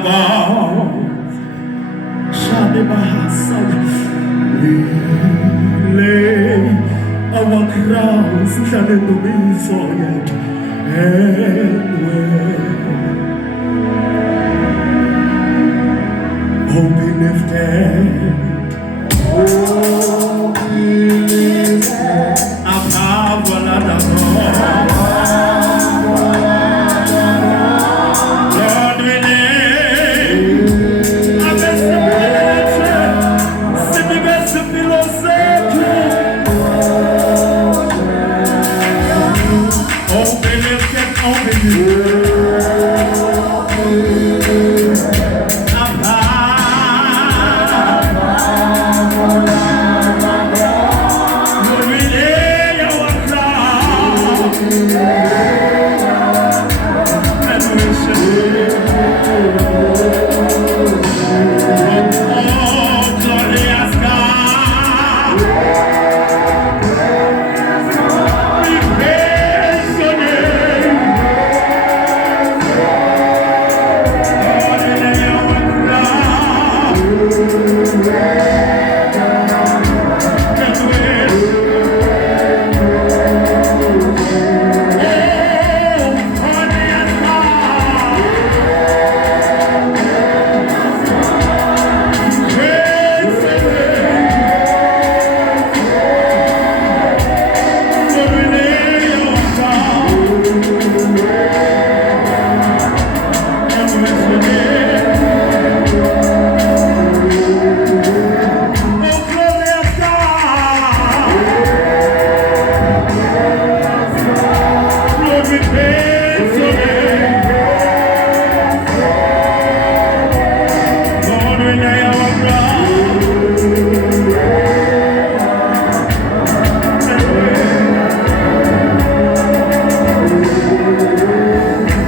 God, Shani Bahasa, we lay our crowns down in the Mizoyet and we're hope be lifted. Oh, be lifted. Above all other Lord, we lay our best sing the best open lifted, open Lord, we lay our crown and worship Oh, glorious God, we praise your name. Lord, we lay our crown and worship Your name.